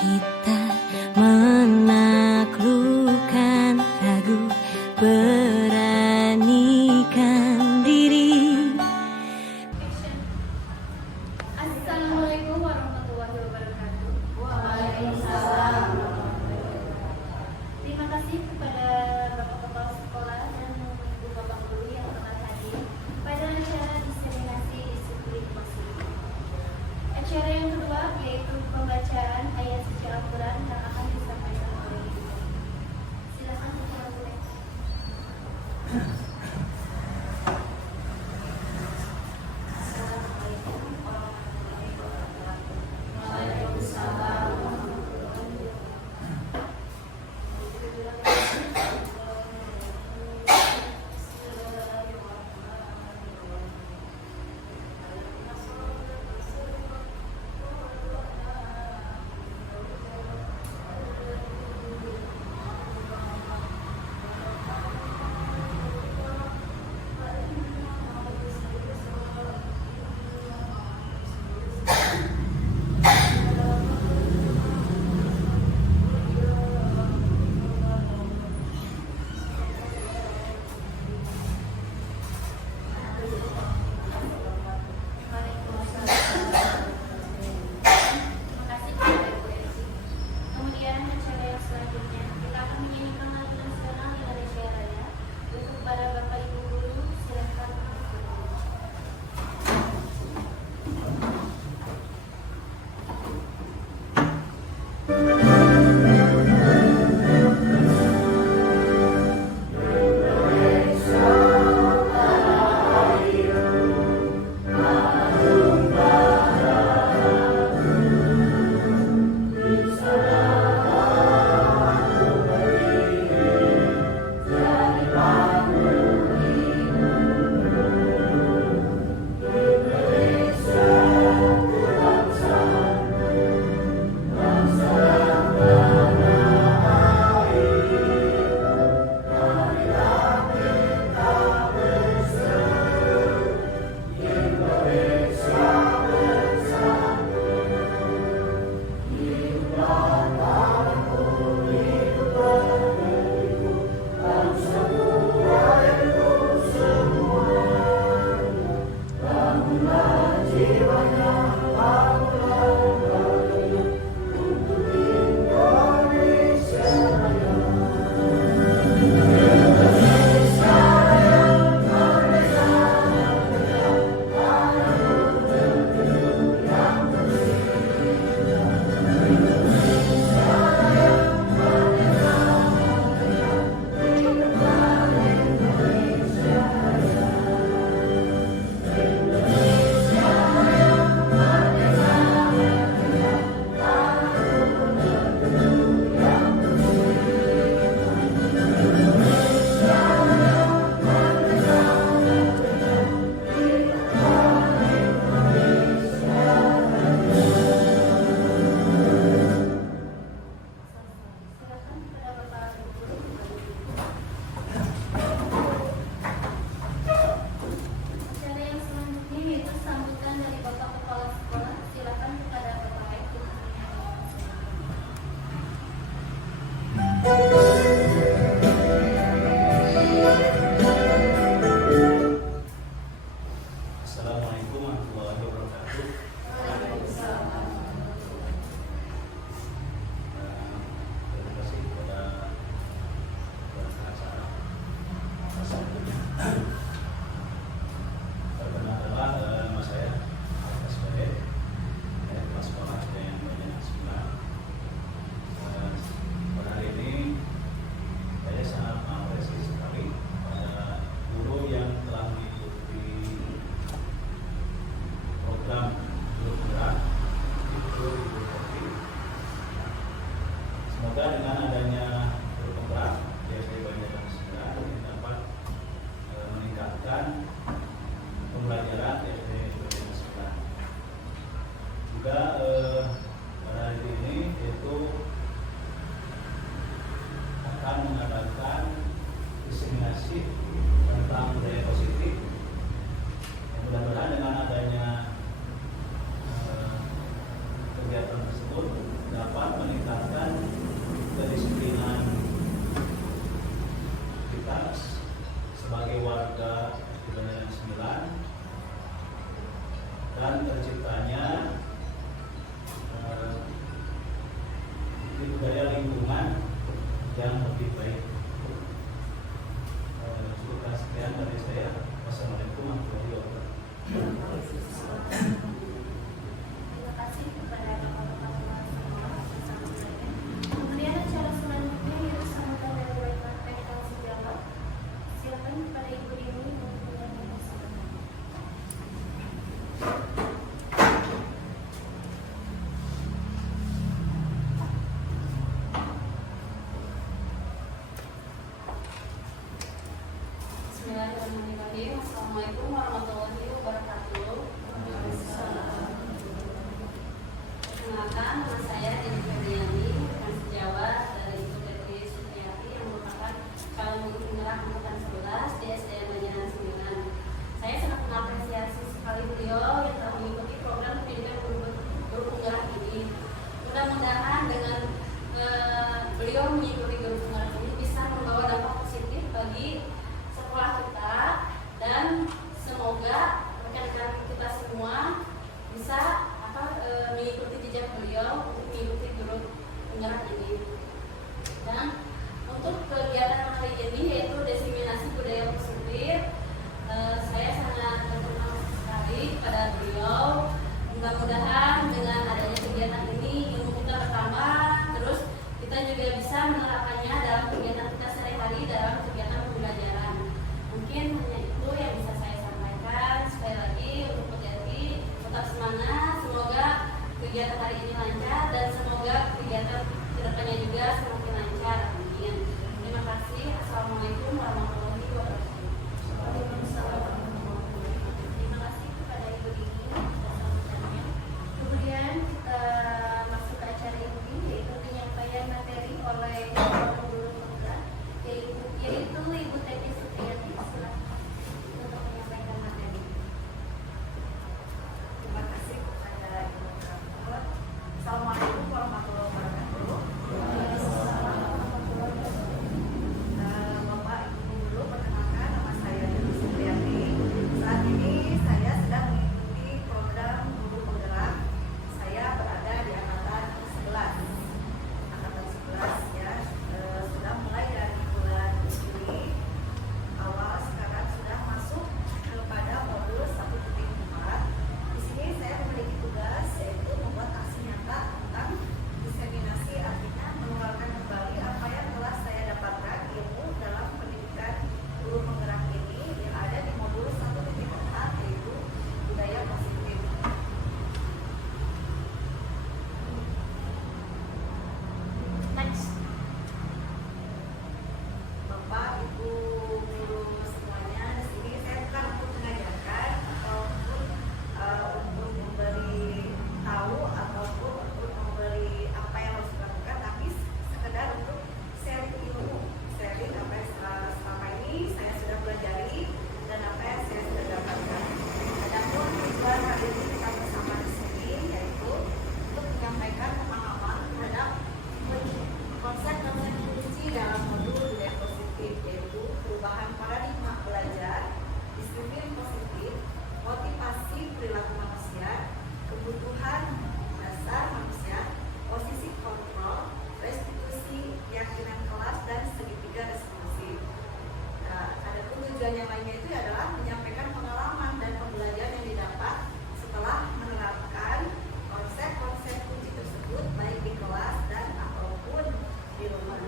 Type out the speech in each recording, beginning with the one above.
kita menaklukkan ragu, beranikan diri. Assalamualaikum warahmatullahi wabarakatuh. Waalaikumsalam. Terima kasih kepada Bapak Kepala Sekolah dan Ibu Bapak Guru yang telah hadir pada acara diseminasi disiplin musik. Acara yang kedua yaitu pembacaan ayat suci Al-Quran budaya lingkungan yang lebih baik. Cukup sekian dari saya. Wassalamualaikum warahmatullahi wabarakatuh. Terima kasih kepada bapak-bapak semua. Kemudian acara selanjutnya yaitu sambutan dari Rektor PKL Sejawat. Silakan kepada Ibu Dini untuk menyampaikan sambutan. Bismillahirrahmanirrahim. Assalamualaikum warahmatullahi wabarakatuh. Perkenalkan, nama saya Dini Febriani, rekan sejawat dari Ibu Dewi Supriyati yang merupakan calon guru penggerak angkatan 11 di SDN Banjaran 9. Saya sangat mengapresiasi sekali beliau yang telah mengikuti program pendidikan guru penggerak ini. Mudah-mudahan dengan beliau mengikuti guru penggerak ini bisa membawa dampak positif bagi sekolah kita, dan semoga rekan-rekan kita semua bisa mengikuti jejak beliau untuk mengikuti guru penggerak ini. Dan untuk kegiatan hari ini yaitu diseminasi budaya positif, saya sangat berterima kasih sekali kepada beliau. Mudah-mudahan dengan adanya kegiatan ini ilmu kita bertambah, terus kita juga bisa menerapkannya dalam kegiatan kita sehari-hari dalam kegiatan pembelajaran. Mungkin hanya itu yang bisa saya sampaikan. Sekali lagi untuk Pejati tetap semangat, semoga kegiatan hari ini lancar dan semoga kegiatan kedepannya juga semakin lancar. Amin. Terima kasih. Assalamualaikum warahmatullahi wabarakatuh. Waalaikumsalam warahmatullahi wabarakatuh. Terima kasih kepada Ibu Dini atas sambutannya. Kemudian kita masuk ke acara inti yaitu penyampaian materi oleh guru penggerak yaitu Ibu Teti Supriyati. Silakan untuk menyampaikan materi. Terima kasih kepada Ibu Rektor. Assalamualaikum warahmatullahi wabarakatuh. Bapak Ibu guru, perkenalkan nama saya Teti Supriyati. Saat ini saya sedang mengikuti program guru penggerak. Saya berada di angkatan 11. Angkatan 11 ya. Sudah mulai dari bulan Juni awal, sekarang sudah masuk kepada modul 1.4. Di sini saya memiliki tugas yaitu membuat aksi nyata tentang diseminasi, artinya menularkan kembali apa yang telah saya dapatkan ilmu dalam pendidikan guru penggerak ini yang ada di modul 1.4 yaitu budaya positif. Next. Bapak, Ibu guru semuanya, di sini saya bukan untuk mengajarkan ataupun untuk memberi tahu ataupun untuk memberi apa yang harus dilakukan, tapi sekedar untuk sharing ilmu, sharing apa yang selama ini saya sudah pelajari dan apa yang saya sudah dapatkan. Adapun tujuan hari ini kita bersama di sini yaitu untuk menyampaikan pemahaman terhadap konsep-konsep kunci dalam modul budaya positif, yaitu perubahan paradigma belajar, disiplin positif, motivasi perilaku manusia, kebutuhan dasar manusia, posisi kontrol, restitusi keyakinan kelas, dan segitiga responsif. Nah, ada pun tujuan yang lainnya itu adalah menyampaikan pengalaman dan pembelajaran yang didapat setelah menerapkan konsep-konsep kunci tersebut baik di kelas dan ataupun di rumah.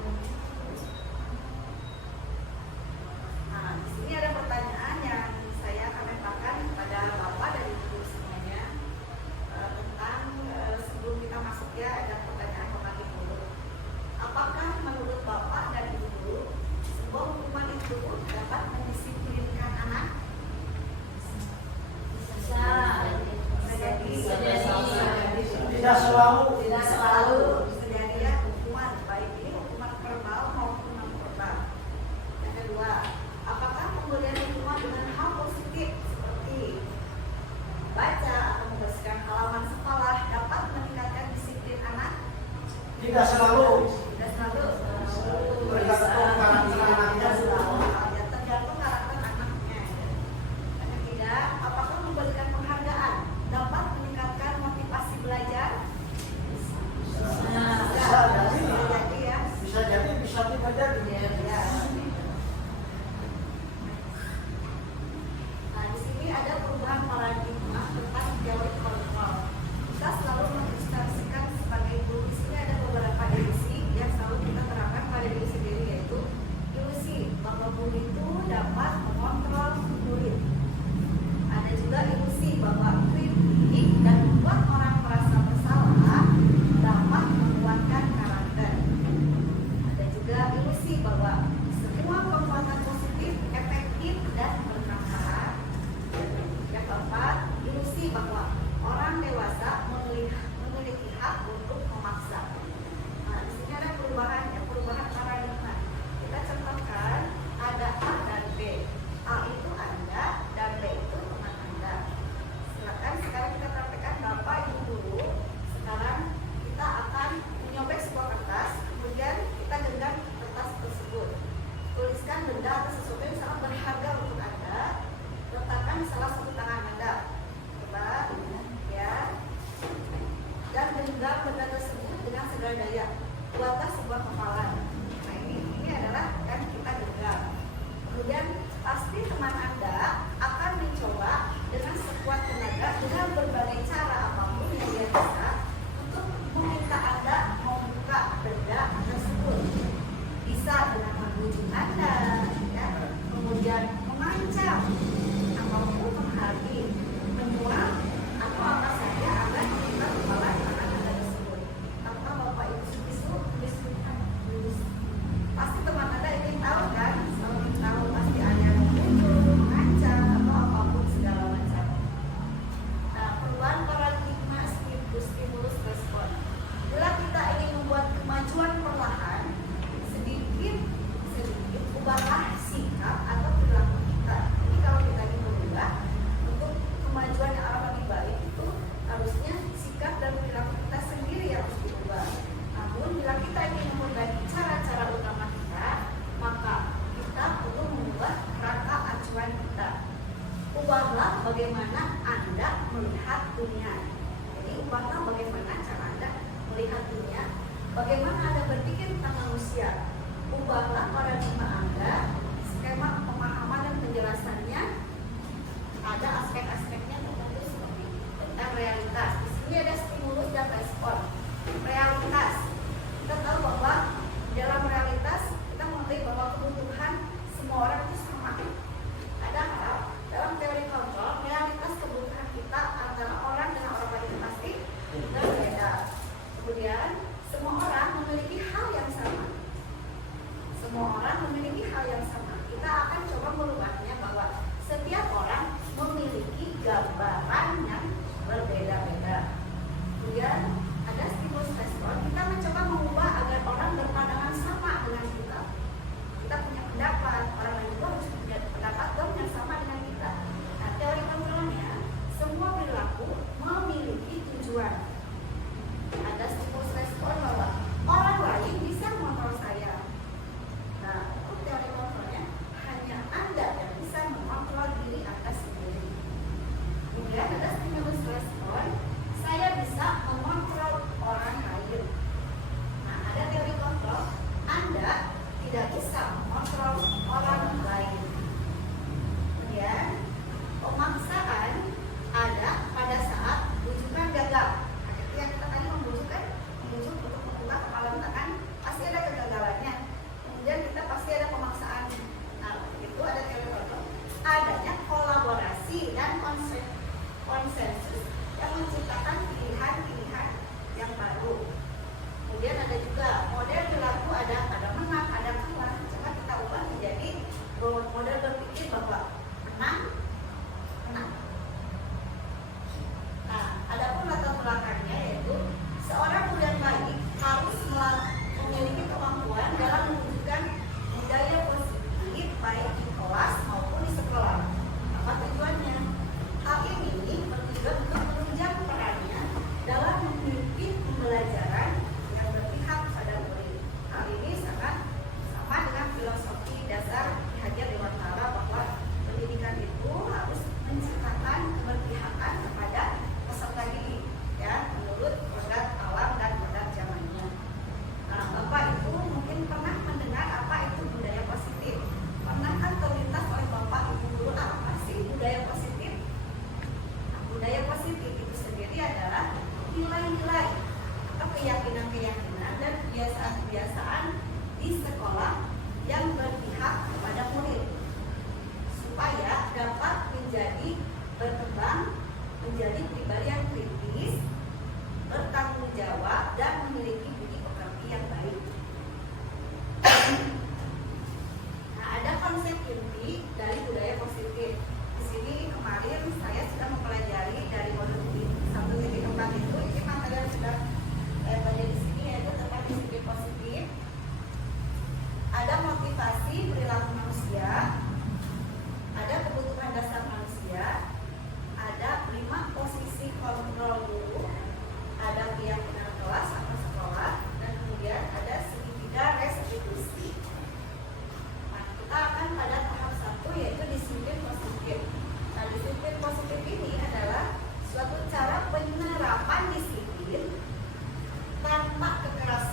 Nah, di sini ada pertanyaan yang saya akan lemparkan kepada Bapak dan Ibu semuanya tentang sebelum kita masuk ya, ada pertanyaan pemakai dulu. Apakah menurut Bapak dan Ibu sebuah hukuman itu dapat mendisiplinkan anak? Bisa. Bisa jadi. Tidak selalu. Tidak selalu. Bisa jadi ya hukuman, baik ini hukuman verbal maupun non verbal. Yang kedua, apakah pemberian hukuman dengan hal positif seperti baca atau membersihkan halaman sekolah dapat meningkatkan disiplin anak? Tidak selalu. Tidak selalu. Tergantung karakter anaknya. Ya, tergantung karakter anaknya. Yang ketiga, apakah memberikan penghargaan dapat meningkatkan motivasi belajar? Bisa. Bisa. swadaya, buatlah sebuah hafalan. Nah ini adalah kan kita genggam. Kemudian pasti teman Anda akan mencoba dengan sekuat tenaga dengan berbagai cara apapun yang dia bisa untuk meminta Anda membuka benda tersebut. Bisa dengan membujuk Anda, ya, kemudian mengancam, apapun menghargai, menyuap, atau apa saja agar kita hafalan anak Anda tersebut. Apakah Bapak Ibu bisu? Pasti teman Anda ingin tahu kan? Kalau ingin tahu pasti ada yang membujuk, mengancam, atau apapun segala macam. Nah, perubahan paradigma stimulus respon. Bila kita ingin membuat kemajuan perlahan, sedikit ubahlah sikap atau perilaku kita. Jadi kalau kita ingin berubah untuk kemajuan yang arah lebih baik itu harusnya sikap dan perilaku kita sendiri yang harus diubah. Namun bila kita ingin memperbaiki cara-cara utama kita, maka kita perlu mengubah kerangka acuan kita. Ubahlah bagaimana Anda melihat dunia. Jadi ubahlah bagaimana cara Anda melihat dunia, bagaimana Anda berpikir tentang manusia. Ubahlah paradigma Anda, skema pemahaman dan penjelasannya. Ada aspek-aspeknya tertentu seperti tentang realitas. Di sini ada stimulus dan respon. Realitas, kita tahu bahwa dalam realitas kita mengerti bahwa kebutuhan semua orang itu sama. Padahal dalam teori kontrol, realitas kebutuhan kita antara orang dengan orang lain pasti berbeda. Kemudian semua orang memiliki hal yang sama. Semua orang memiliki hal yang sama. Kita akan coba merubahnya bahwa setiap orang memiliki gambaran yang berbeda-beda. Kemudian ada stimulus respon. Kita mencoba mengubah agar orang berpandangan sama dengan kita. Kita punya pendapat, orang lain juga harus punya pendapat dong yang sama dengan kita. Nah, teori kontrolnya, semua perilaku memiliki tujuan. Ada stimulus respon bahwa orang lain bisa mengontrol saya. Nah, untuk teori kontrolnya hanya Anda yang bisa mengontrol diri Anda sendiri. Kemudian ada stimulus respon, saya bisa mengontrol orang lain. Nah, ada teori kontrol, Anda tidak bisa mengontrol orang lain. Kemudian pemaksaan ada pada saat bujukan gagal. Nah, ketika kita tadi membujuk untuk membuka kepala kita kan pasti ada kegagalannya. Kemudian kita pasti ada pemaksaan. Nah, itu ada teori kontrol. Adanya kolaborasi dan konsensus yang menciptakan pilihan-pilihan yang baru. Kemudian ada juga model perilaku, ada menang, ada kalah. Coba kita ubah menjadi model berpikir bahwa menang. Nah, ada pun latar belakangnya yaitu seorang murid yang baik harus memiliki kemampuan dalam mewujudkan budaya positif baik di kelas maupun di sekolah. Apa tujuannya? Hal ini bertujuan untuk menunjang perannya dalam memimpin pembelajaran yang berpihak pada murid. Hal ini sangat sama dengan filosofi dasar Ki Hajar Dewantara bahwa pendidikan itu harus menciptakan keberpihakan kepada peserta didik, ya, menurut kodrat alam dan kodrat zamannya. Nah, Bapak itu mungkin pernah mendengar apa itu budaya positif. Pernah kan terlintas oleh Bapak Ibu guru apa sih budaya positif? Nah, budaya positif itu sendiri adalah nilai-nilai atau keyakinan-keyakinan dan kebiasaan-kebiasaan di sekolah yang berpihak kepada murid supaya dapat berkembang menjadi pribadi yang kritis, bertanggung jawab dan memiliki budi pekerti yang baik. Nah, ada konsep inti dari budaya positif. Di sini kemarin saya sudah mempelajari dari modul 1.4 itu. Ini materi yang sudah belajar di sini yaitu tentang disiplin positif. Ada motivasi perilaku manusia, ada kebutuhan dasar manusia, ada 5 posisi kontrol guru, ada keyakinan kelas atau sekolah, dan kemudian ada segitiga restitusi. Nah, kita akan pada tahap 1 yaitu disiplin positif. Nah, disiplin positif ini adalah suatu cara penerapan disiplin tanpa kekerasan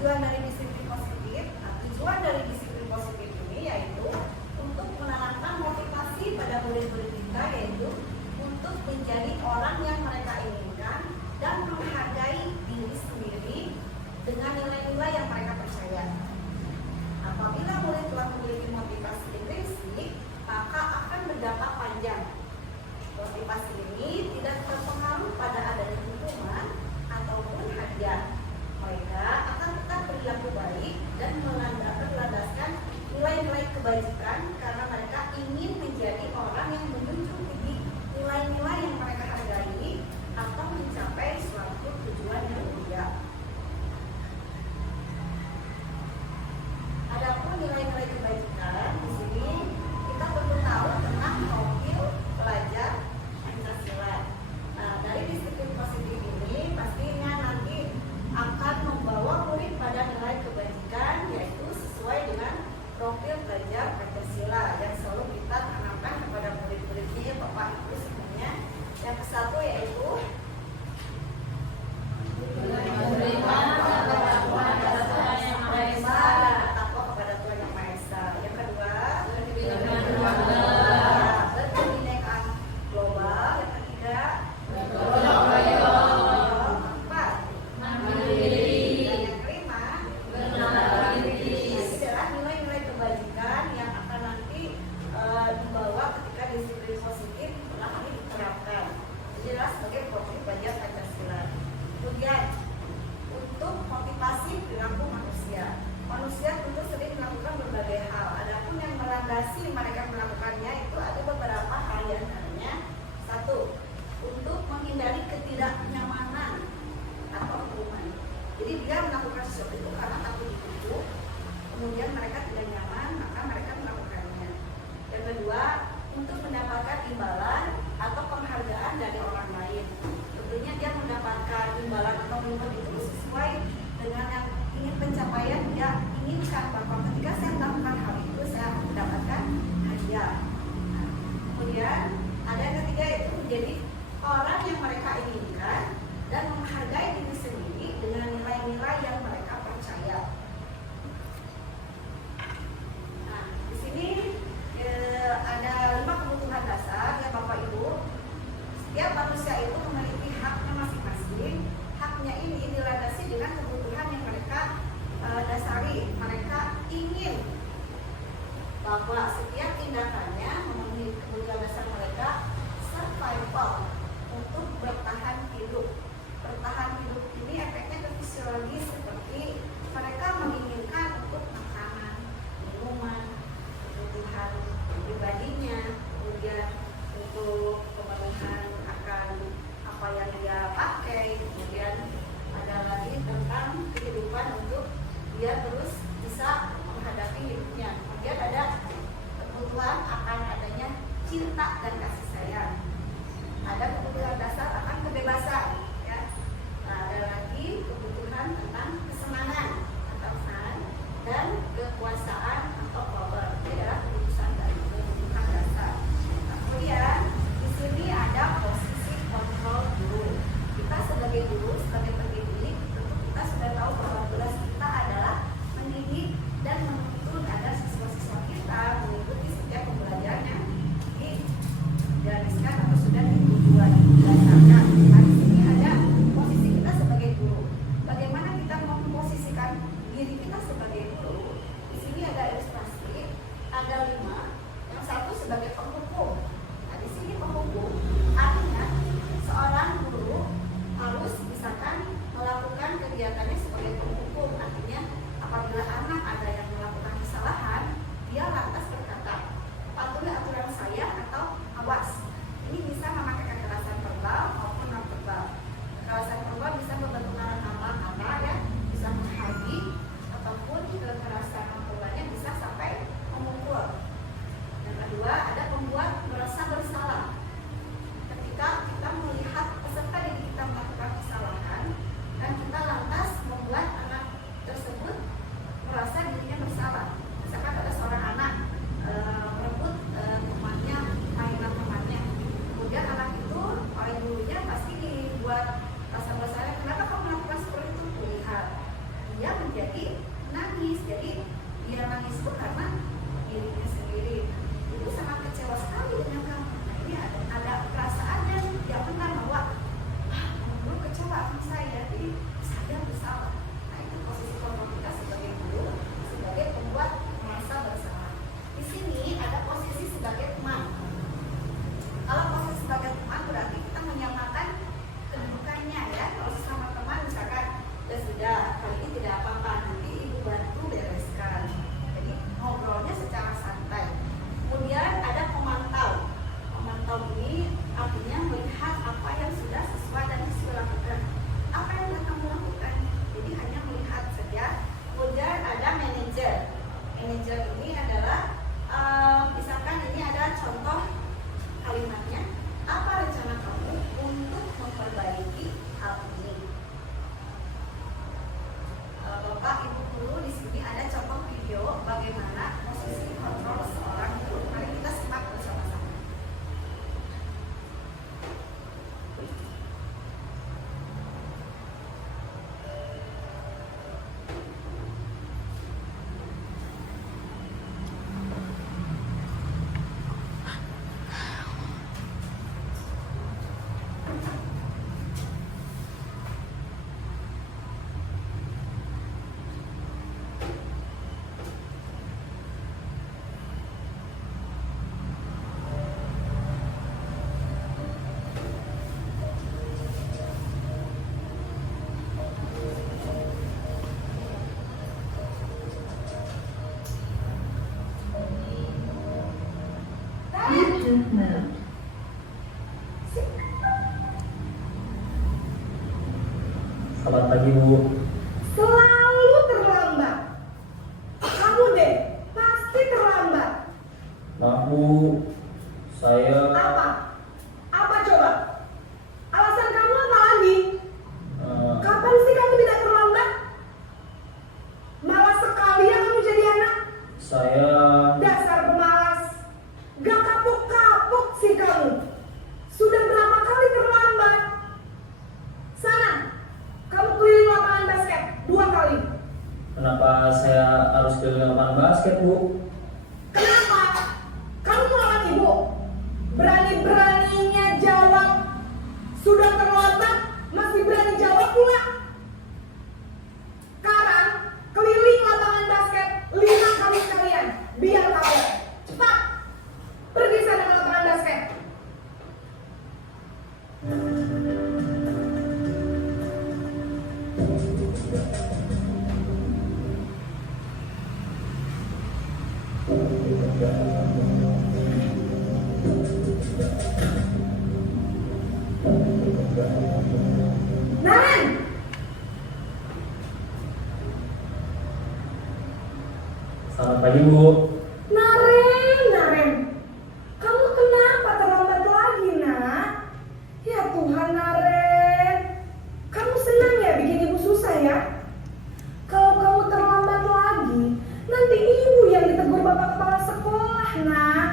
tujuan dari disiplin positif? Nah, tujuan dari disiplin positif ini yaitu untuk menanamkan motivasi pada murid-murid kita, yaitu untuk menjadi orang yang mereka inginkan dan menghargai diri sendiri dengan nilai-nilai yang mereka percaya. Apabila murid telah memiliki motivasi intrinsik, maka akan berdampak panjang. Motivasi ini tidak terpengaruh pada adanya hukuman ataupun hadiah. Mereka akan tetap berlaku baik dan berlandaskan nilai-nilai kebajikan karena mereka ingin menjadi orang yang menjunjung tinggi nilai-nilai yang mereka hargai atau mencapai suatu tujuan yang mulia. Adapun nilai-nilai kebajikan, di sini kita perlu tahu tentang profil pelajar Pancasila. Nah, dari disiplin positif ini pastinya nanti akan membawa murid pada nilai kebajikan, yaitu sesuai dengan profil pelajar Pancasila yang selalu kita tanamkan kepada murid-muridnya, Bapak Ibu semuanya. Yang ke-1 yaitu mereka melakukannya itu ada beberapa hal, yang antaranya 1. Untuk menghindari ketidaknyamanan atau hukuman. Jadi dia melakukan sesuatu itu karena takut dituduh, kemudian mereka tidak nyaman, maka mereka melakukannya. Yang kedua, untuk mendapatkan imbalan atau penghargaan dari orang lain. Tentunya dia mendapatkan imbalan atau imbalan itu sesuai dengan yang ingin pencapaian dia inginkan, bahwa ketika saya melakukan hal itu saya akan mendapatkan hadiah. Nah, kemudian ada yang ketiga, yaitu menjadi orang yang mereka inginkan dan menghargai diri sendiri dengan nilai-nilai yang mereka percaya. Nah, di sini ada 5 kebutuhan dasar ya Bapak Ibu. Setiap manusia itu memiliki haknya masing-masing. Haknya ini dilandasi dengan kebutuhan yang mereka dasari. Mereka ingin bahwa setiap tindakannya memenuhi kebutuhan dasar mereka, survival, untuk bertahan hidup. Bertahan hidup ini efeknya ke fisiologis, seperti mereka menginginkan untuk makanan, minuman, kebutuhan pribadinya, kemudian untuk pemenuhan akan apa yang dia pakai, kemudian ada lagi tentang kehidupan untuk dia terus bisa menghadapi hidupnya. Kemudian ada kebutuhan akan adanya cinta dan kasih sayang. Ada kebutuhan dasar akan kebebasan, ya. Nah, ada lagi kebutuhan tentang kesenangan atau fun dan kekuasaan atau power. Ini adalah kebutuhan dasar. Nah, kemudian di sini ada posisi kontrol guru. Kita sebagai guru, sebagai pendidik, tentu kita sudah tahu bahwa tugas kita adalah mendidik dan menuntun agar siswa-siswa kita mengikuti setiap pembelajaran yang justru karena dirinya sendiri. Ibu sangat kecewa sekali dengan kamu. Nah, ini ada perasaan yang tidak benar bahwa guru kecewa sama saya, jadi saya bersalah. Nah, itu posisi kontrol kita sebagai guru, sebagai pembuat merasa bersalah. Di sini ada posisi sebagai teman. Kalau posisi sebagai teman berarti kita menyamakan kedudukannya ya. Kalau sesama teman misalkan ya sudah, kali ini tidak apa-apa, nanti ibu bantu bereskan. Jadi ngobrolnya secara santai. Kemudian ada pemantau. Pemantau ini artinya melihat apa yang sudah sesuai dan sudah lakukan. Apa yang sudah kamu lakukan? Jadi hanya melihat saja. Kemudian ada manajer. Manajer ini adalah misalkan ini ada contoh kalimatnya. Apa rencana kamu untuk memperbaiki hal ini? Bapak Ibu guru, di sini ada contoh video bagaimana posisi kontrol seorang guru. Mari kita simak bersama-sama. Selamat pagi, Bu. Selalu terlambat. Kamu deh, pasti terlambat. Maaf, Bu. Saya Apa? Apa coba? Alasan kamu apa lagi? Kapan sih kamu tidak terlambat? Malas sekali ya kamu jadi anak. saya Dasar pemalas. Gak kapok-kapok sih kamu. Sudah berapa kali terlambat? Sana, kamu keliling lapangan basket 2 kali. kenapa saya harus keliling lapangan basket, Bu? Kenapa? Kamu melawan ibu? Berani-beraninya jawab. Sudah terlambat, masih berani jawab pula. Sekarang, keliling lapangan basket 5 kali sekalian. Biar tahu. Cepat! Pergi sana ke lapangan basket. Naren! Selamat pagi, Bu. Naren, kamu kenapa terlambat lagi, nak? Ya Tuhan, Naren, kamu senang ya bikin ibu susah ya? Kalau kamu terlambat lagi, nanti ibu yang ditegur bapak kepala sekolah, nak.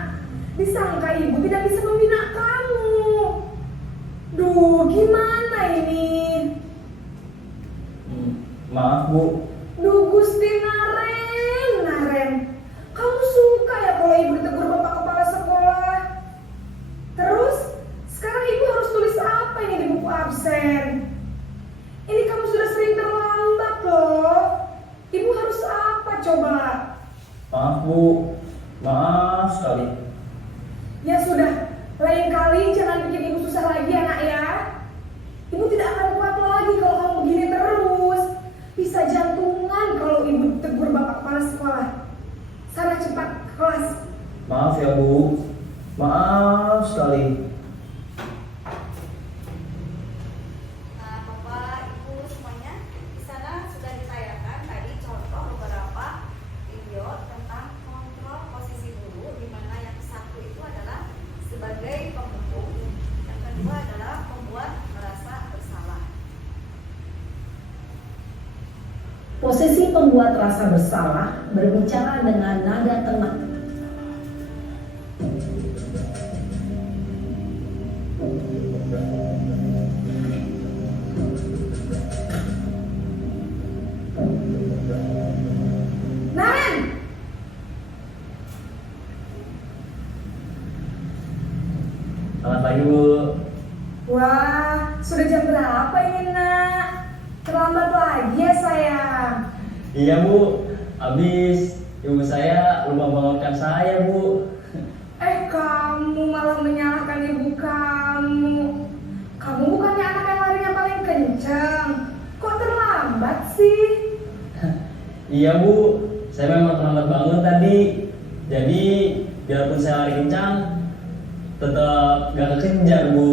Disangka ibu tidak bisa membina kamu. Duh, gimana ini? Maaf, Bu. Duh Gusti Naren, kamu suka ya kalau ibu ditegur bapak kepala sekolah? Terus, sekarang ibu harus tulis apa ini di buku absen? Ini kamu sudah sering terlambat loh. Ibu harus apa coba? Maaf, Bu. Maaf sekali. Ya sudah, lain kali jangan bikin ibu susah lagi anak ya. Ibu tidak akan kuat lagi kalau kamu begini terus. Bisa jantungan kalau ibu tegur bapak kepala sekolah. Sana cepat ke kelas. Maaf ya, Bu. Maaf sekali. Nah, Bapak Ibu semuanya, di sana sudah ditayangkan tadi contoh beberapa video tentang kontrol posisi guru, di mana yang satu itu adalah sebagai pembentuk, yang kedua adalah membuat merasa bersalah. Posisi pembuat rasa bersalah berbicara dengan nada tenang. Naren, pagi, Bu. Wah, sudah jam berapa ini, Nak? Terlambat lagi ya, sayang. Iya, Bu. Habis ibu saya lupa bangunkan saya, Bu. Kamu malah menyalahkan ibu kamu. Kamu bukannya anak yang larinya paling kencang. Kok terlambat sih? Iya, Bu. Saya memang terlambat bangun tadi. Jadi, biarpun saya lari kencang, tetap gak kekejar, Bu.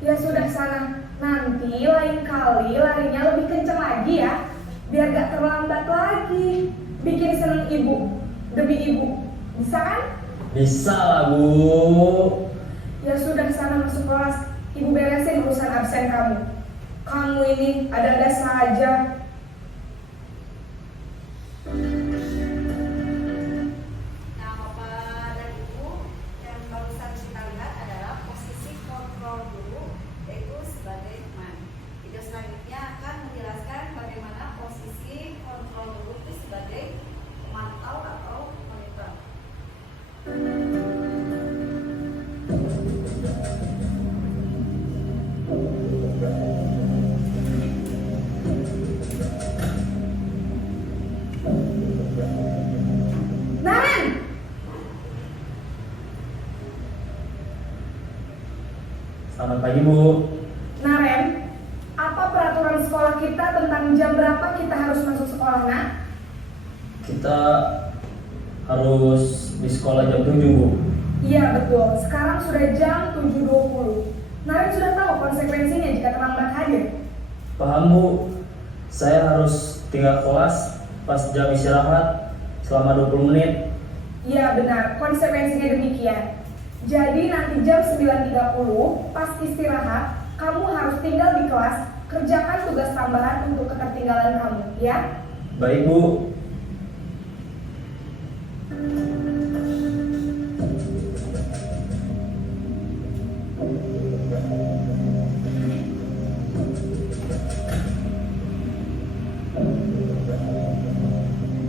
Ya sudah sana. Nanti lain kali larinya lebih kencang lagi ya. Biar gak terlambat lagi. Bikin seneng ibu. Demi ibu. Bisa kan? Bisa lah, Bu. Ya sudah sana masuk kelas. Ibu beresin urusan absen kamu. Kamu ini ada-ada saja. Nah, Bapak dan Ibu, yang barusan kita lihat adalah posisi kontrol dulu, yaitu sebagai man. Video selanjutnya akan menjelaskan bagaimana posisi kontrol dulu itu sebagai pemantau atau monitor. Naren! Selamat pagi, Bu. Naren, apa peraturan sekolah kita tentang jam berapa kita harus masuk sekolah, Nak? Kita harus di sekolah jam 7, Bu. Iya betul, sekarang sudah jam 7.20. Naren sudah tahu konsekuensinya jika terlambat hadir. Paham, Bu. Saya harus tinggal kelas pas jam istirahat selama 20 menit. Iya benar, konsekuensinya demikian. Jadi nanti jam 9.30 pas istirahat, kamu harus tinggal di kelas, kerjakan tugas tambahan untuk ketertinggalan kamu, ya? Baik, Bu.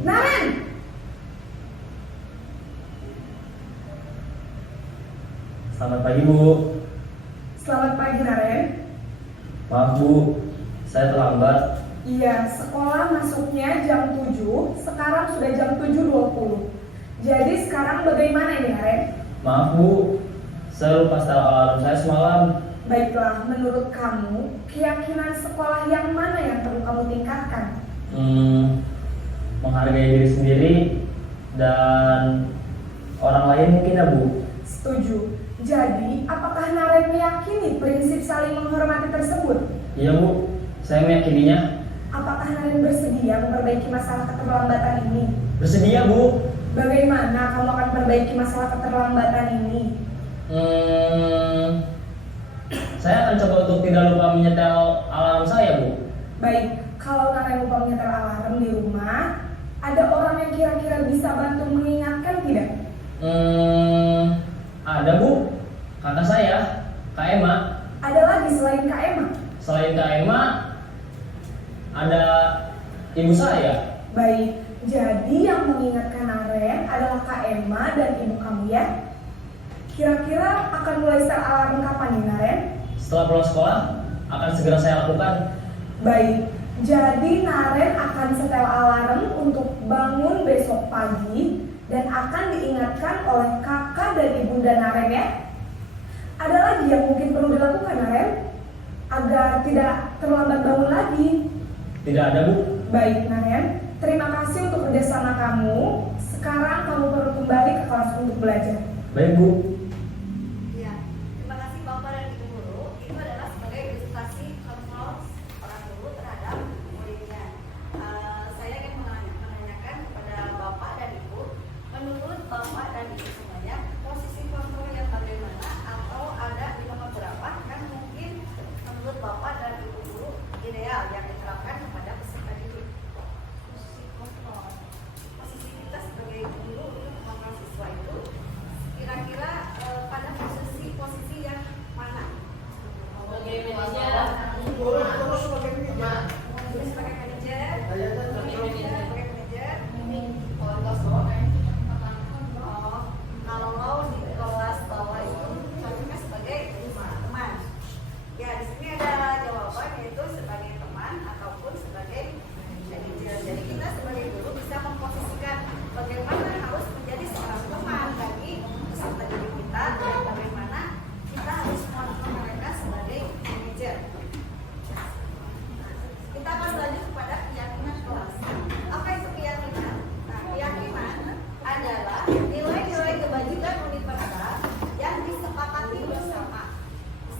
Naren! Selamat pagi, Bu. Selamat pagi, Naren. Maaf, Bu. Saya terlambat. Iya, sekolah masuknya jam 7, sekarang sudah jam 7.20. Jadi sekarang bagaimana ini, Naren? Maaf, Bu. Saya lupa setel alarm saya semalam. Baiklah, menurut kamu, keyakinan sekolah yang mana yang perlu kamu tingkatkan? Menghargai diri sendiri dan orang lain mungkin, ya, Bu. Setuju. Jadi, apakah Naren meyakini prinsip saling menghormati tersebut? Iya, Bu. Saya meyakininya. Apakah Naren bersedia memperbaiki masalah keterlambatan ini? Bersedia, Bu. Bagaimana kamu akan perbaiki masalah keterlambatan ini? Saya akan coba untuk tidak lupa menyetel alarm saya, Bu. Baik, kalau Naren lupa menyetel alarm di rumah, ada orang yang kira-kira bisa bantu mengingatkan tidak? Ada, Bu. Kakak saya, Kak Emma. Ada lagi selain Kak Emma? Selain Kak Emma, ada ibu saya. Baik, jadi yang mengingatkan Naren adalah Kak Emma dan ibu kamu, ya? Kira-kira akan mulai setel alarm kapan nih, Naren? Setelah pulang sekolah, akan segera saya lakukan. Baik, jadi Naren akan setel alarm untuk bangun besok pagi dan akan diingatkan oleh kakak dan ibunda Naren, ya? Ada lagi yang mungkin perlu dilakukan, Naren? Agar tidak terlambat bangun lagi. Tidak ada, Bu. Baik, Naren. Terima kasih untuk kerjasama kamu. Sekarang kamu perlu kembali ke kelas untuk belajar. Baik, Bu. Ya, terima kasih Bapak dan Ibu Guru. Itu adalah sebagai ilustrasi kontrol orang guru terhadap muridnya. Saya ingin menanyakan kepada Bapak dan Ibu, menurut Bapak dan Ibu semuanya, posisi kontrol yang bagaimana atau ada di nomor berapa kan mungkin menurut Bapak dan Ibu Guru ideal yang diterapkan kepada peserta didik. Posisi kontrol, posisi kita sebagai guru untuk mengontrol siswa itu kira-kira pada posisi yang mana? Sebagai manajer. Sebagai manajer, sebagai manajer. Oh,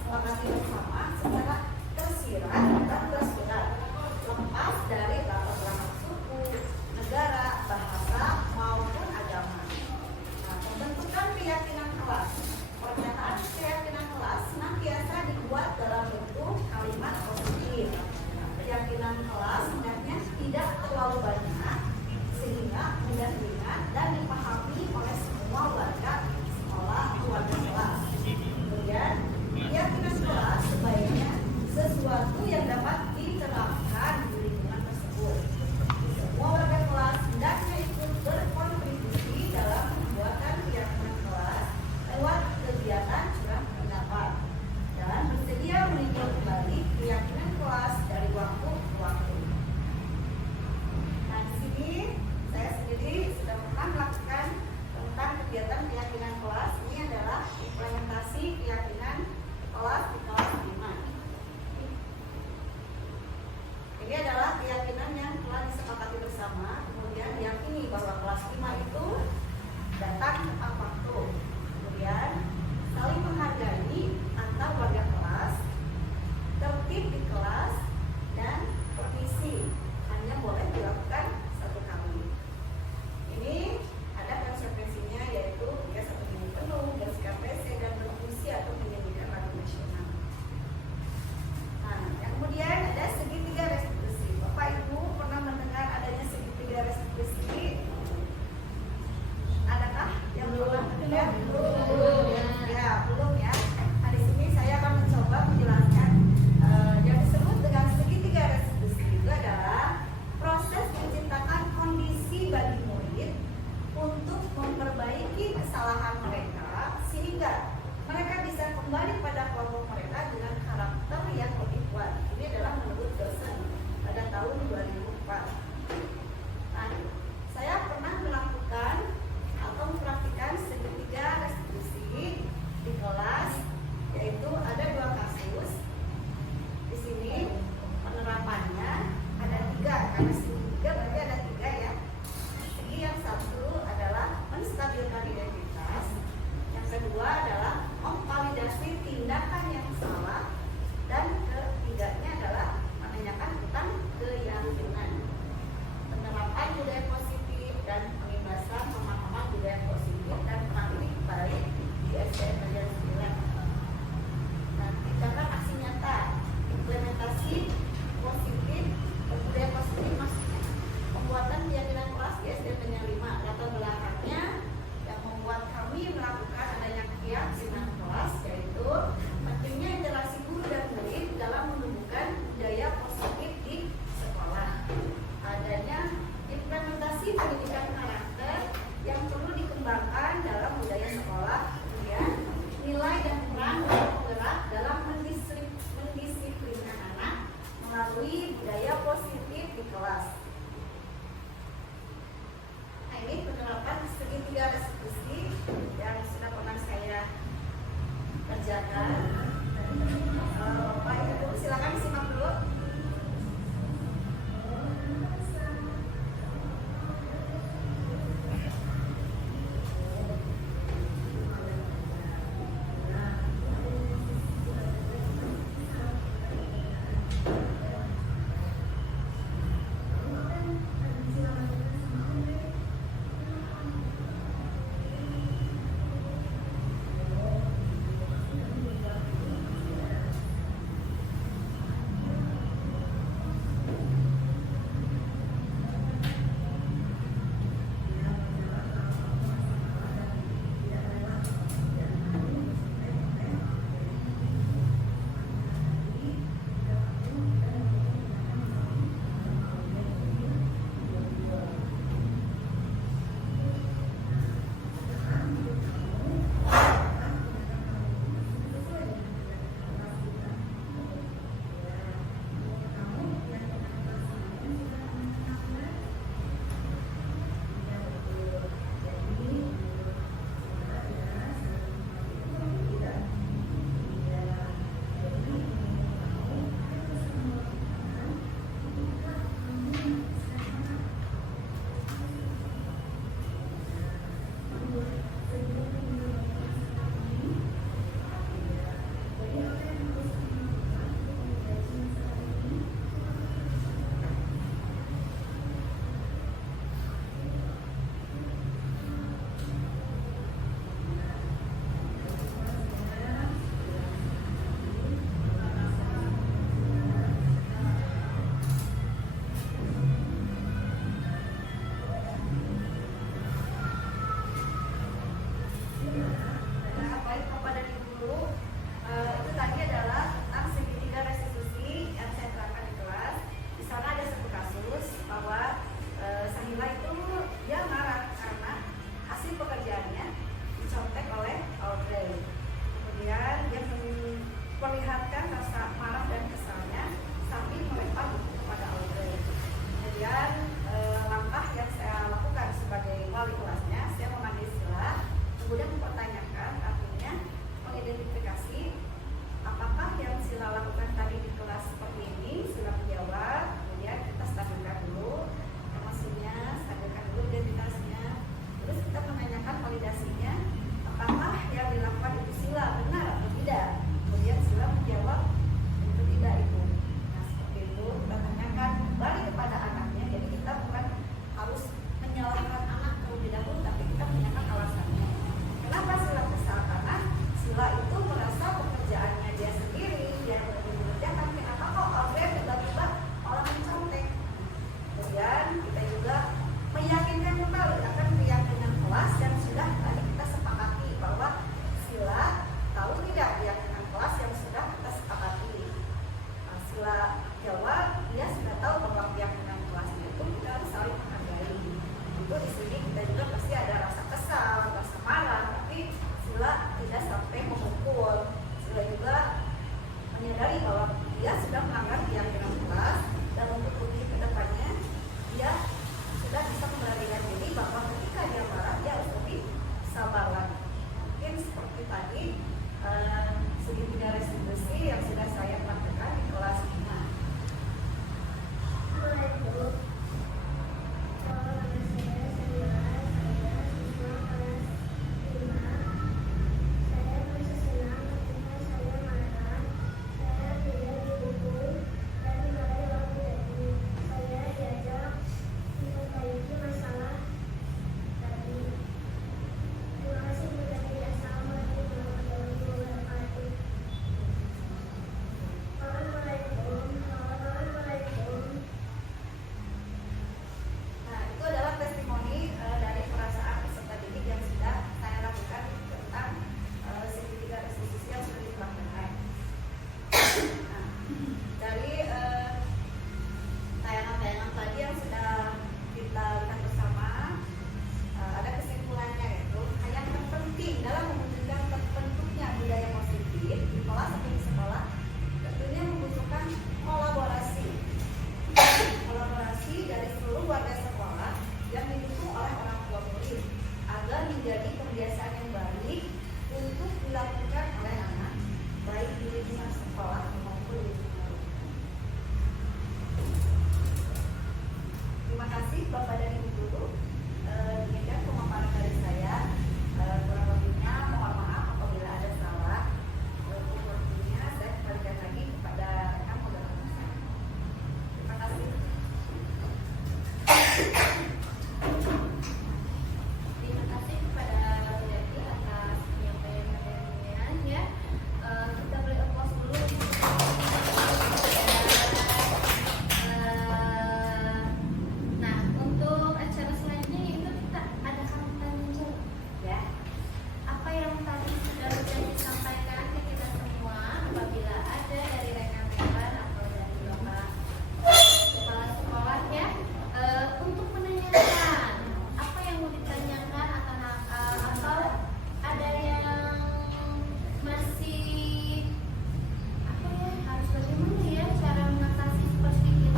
sepakati bersama secara tersirat dan bersurat, lepas dari latar belakang suku, negara, bahasa maupun agama. Nah, pembentukan keyakinan kelas. Pernyataan keyakinan kelas senantiasa dibuat dalam bentuk kalimat positif. Keyakinan kelas hendaknya tidak terlalu banyak sehingga mudah diingat dan dipahami oleh semua warga sekolah atau warga kelas. Kemudian keyakinan kelas sebaiknya sesuatu yang dapat diterapkan di lingkungan tersebut. Semua warga kelas hendaknya ikut berkontribusi dalam pembuatan keyakinan kelas lewat kegiatan curah pendapat dan bersedia meninjau kembali keyakinan kelas dari waktu ke waktu. Nah, di sini saya sendiri sudah pernah melakukan tentang kegiatan keyakinan kelas. Ini adalah implementasi keyakinan kelas di kelas 5. Ini adalah keyakinan yang telah disepakati bersama. Kemudian diyakini bahwa kelas 5 itu datang tepat waktu. Kemudian saling menghargai antar warga kelas, tertib di kelas, dan permisi hanya boleh dilakukan satu kali. Ini ada konsekuensinya, yaitu ya 1 minggu penuh, bersikap rese, dan berfungsi atau menyanyikan lagu nasional. Nah, yang kemudian ada segitiga restitusi. Bapak Ibu pernah mendengar adanya segitiga restitusi? Adakah yang belum mendengar? Ya, belum ya. Nah, di sini saya akan mencoba menjelaskan yang disebut dengan segitiga restitusi itu adalah proses menciptakan kondisi bagi murid untuk memperbaiki kesalahan mereka sehingga mereka bisa kembali pada kelompok mereka dengan karakter yang lebih kuat. Ini adalah menurut dosen pada tahun 2004. Nah, saya pernah melakukan atau mempraktikkan segitiga restitusi di kelas, yaitu ada 2 kasus. Di sini penerapannya ada 3, karena segitiga berarti ada 3 ya. Segi yang satu adalah menstabilkan identitas, yang kedua adalah menjadi kebiasaan yang baik untuk dilakukan oleh anak, baik di lingkungan sekolah maupun di lingkungan rumah. Terima kasih Bapak dan Ibu Guru. Demikian pemaparan dari saya. Kurang lebihnya mohon maaf apabila ada salah. Untuk waktunya saya kembalikan lagi kepada rekan moderator saya. Terima kasih. Terima kasih kepada Bu Devi atas penyampaian materinya ya. Kita boleh applause dulu. Nah, untuk acara selanjutnya itu kita ada kampanye jawab ya. Apa yang tadi sudah Bu Devi sampaikan ke kita semua, apabila ada dari rekan-rekan atau dari Bapak Kepala Sekolah ya, untuk menanyakan apa yang mau ditanyakan atau ada yang masih apa ya, harus bagaimana ya cara mengatasi seperti ini,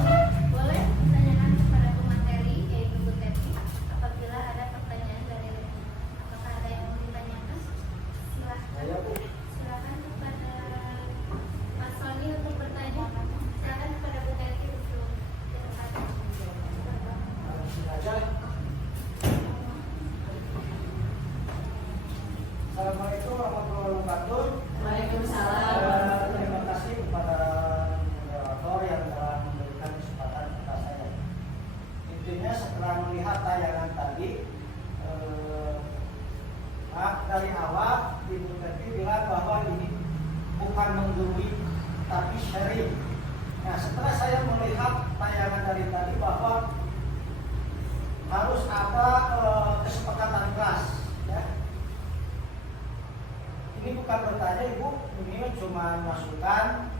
boleh ditanyakan kepada pemateri yaitu Bu Devi apabila ada pertanyaan dari rekan. Apakah ada yang mau ditanyakan? Silakan kepada Mas Sony untuk bertanya. Silakan kepada Bu Devi untuk bertanya. Assalamualaikum warahmatullahi wabarakatuh. Waalaikumsalam. Terima kasih kepada moderator yang telah memberikan kesempatan kepada saya. Intinya setelah melihat tayangan tadi, dari awal Ibu Devi bilang bahwa ini bukan menggurui tapi sharing. Nah, setelah saya melihat tayangan dari tadi bahwa harus ada kesepakatan kelas, ya. Ini bukan bertanya Ibu, ini cuma masukan,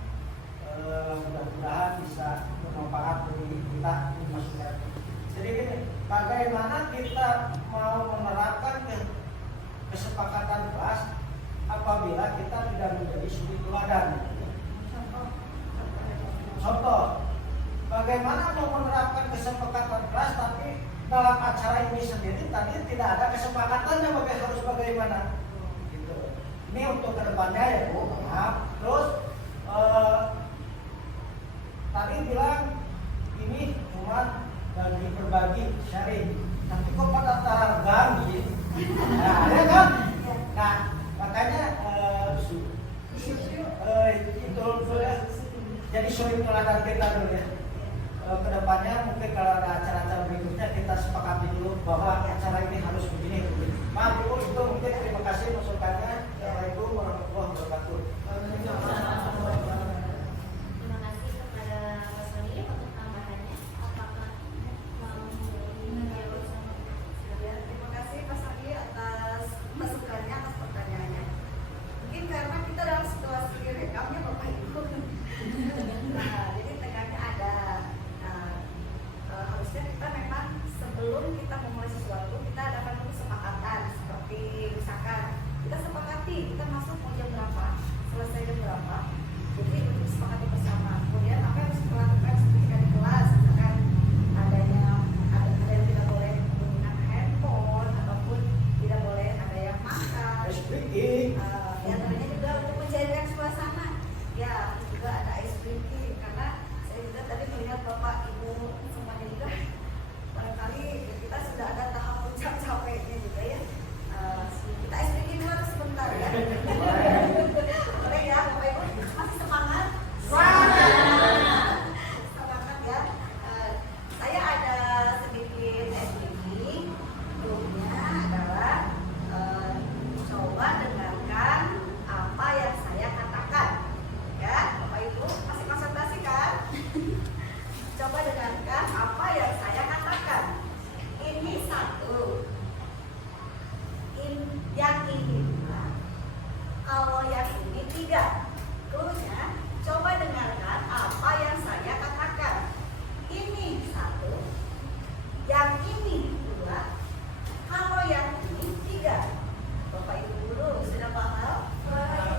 mudah-mudahan bisa bermanfaat bagi kita di masukan. Jadi gini, bagaimana kita mau menerapkan kesepakatan kelas apabila kita tidak menjadi suri teladan? Contoh, bagaimana mau menerapkan kesepakatan kelas tapi dalam acara ini sendiri tadi tidak ada kesepakatannya harus bagaimana? Gitu. Ini untuk kedepannya ya Bu. Maaf. Terus tadi bilang ini cuma bagi berbagi sharing, tapi kok pada tarang gitu. Nah, ya kan? Nah, makanya itu jadi suri teladan kita dulu ya. Kedepannya mungkin kalau ada acara-acara berikutnya kita sepakati dulu bahwa acara ini harus begini. Maaf Ibu, itu mungkin terima kasih masukannya. Assalamualaikum warahmatullahi wabarakatuh. Terima kasih kepada Mas Sony untuk tambahannya. Apakah mau menjawab sama Terima kasih Pak Sandi atas masukannya, atas pertanyaannya. Mungkin karena kita dalam situasi rekamnya Bapak Ibu. Nah, jadi tengahnya ada. Harusnya kita memang sebelum kita memulai sesuatu kita adakan kesepakatan, seperti misalkan kita sepakati kita masuk mau jam berapa, selesai jam berapa, jadi untuk sepakati bersama. Kemudian apa yang harus kita lakukan ketika di kelas, misalkan ada yang tidak boleh menggunakan handphone ataupun tidak boleh ada yang makan. Yang namanya juga untuk mencairkan suasana, ya juga ada ice breaking, karena saya juga tadi melihat Bapak Ibu semuanya juga barangkali kita sudah ada tahap puncak capeknya juga ya. Kita ice breaking dulu sebentar ya. Boleh ya Bapak Ibu, masih semangat? Semangat ya. Saya ada sedikit ice breaking. Dulunya adalah coba dengarkan apa yang saya katakan. Ya, Bapak Ibu masih konsentrasi kan? Coba dengarkan apa yang saya katakan. Ini satu, yang ini dua, kalau yang ini tiga. Terusnya, coba dengarkan apa yang saya katakan. Ini satu, yang ini dua, kalau yang ini tiga. Bapak Ibu guru sudah paham?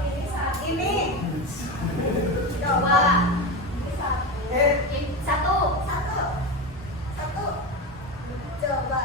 Ini saat ini. Coba. Ini satu. Satu. Coba.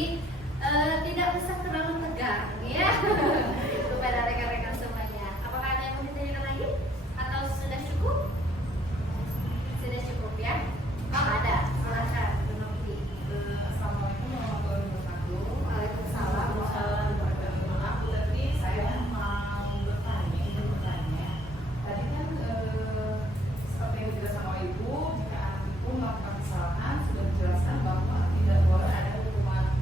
Jadi tidak usah terlalu tegang ya kepada rekan-rekan semuanya. Apakah ada yang mau ditanyakan lagi? Atau sudah cukup? Sudah cukup ya? Oh ada, silakan Bu Novi. Assalamualaikum warahmatullahi wabarakatuh. Waalaikumsalam. Maaf, tapi saya mau bertanya. Tadi kan seperti yang dijelaskan oleh Ibu, jika anak itu melakukan kesalahan sudah dijelaskan bahwa tidak boleh ada hukuman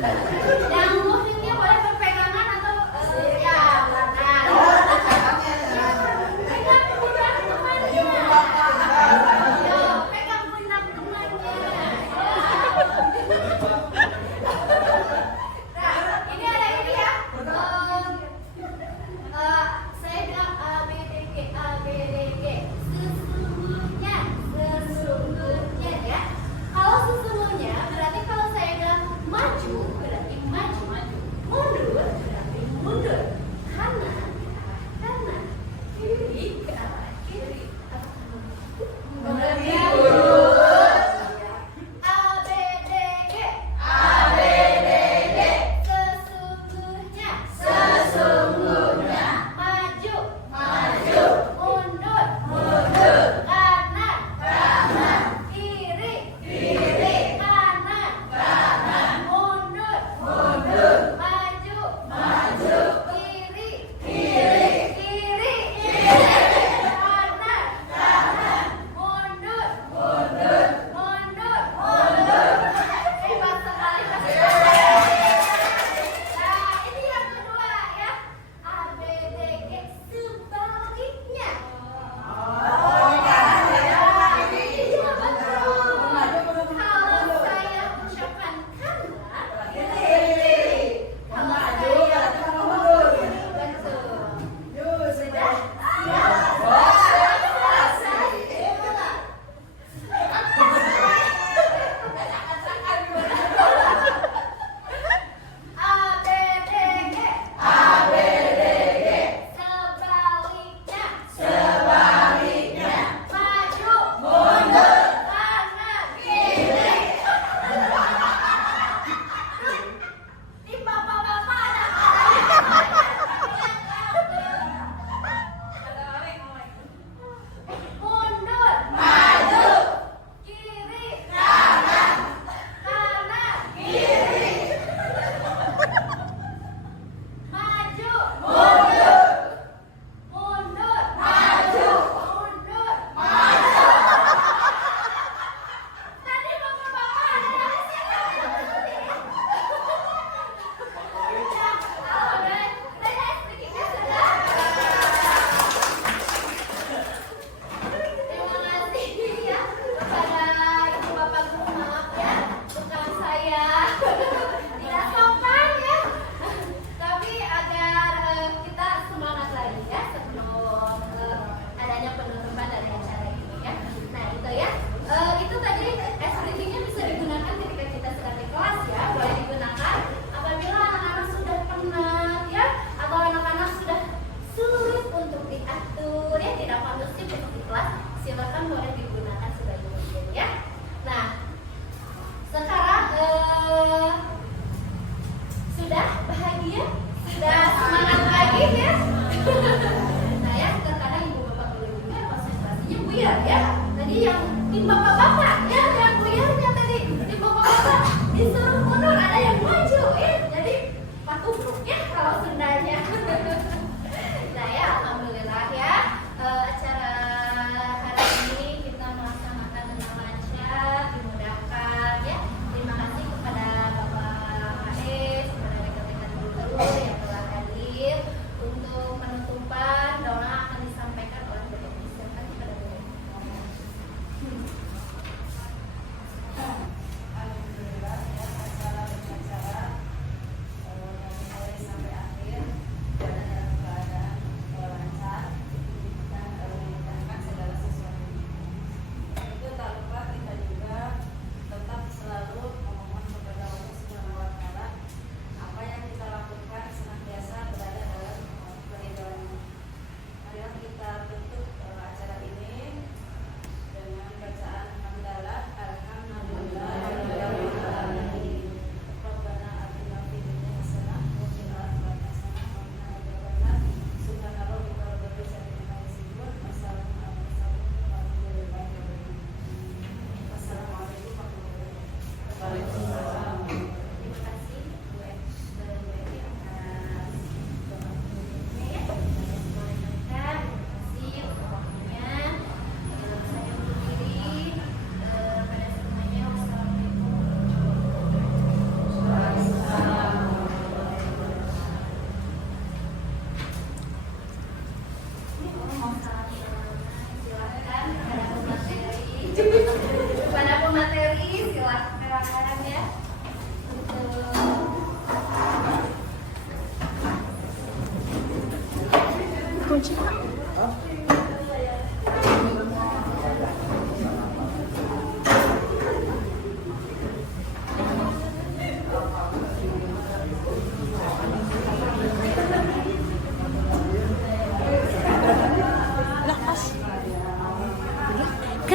Yang muslimnya boleh berpegangan atau ya, nah, pegang pundak temannya. Yo, pegang pundak temannya. Nah, ini ada ini ya. Saya bilang ABDG. Sesungguhnya ya. Kalau sesungguhnya berarti kalau saya bilang maju berarti maju.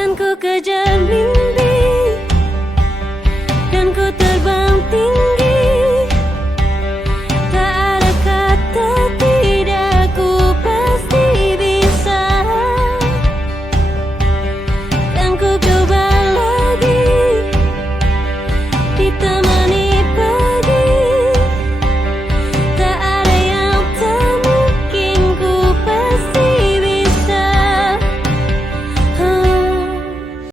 Dan ku kejar mimpi, dan ku terbang tinggi.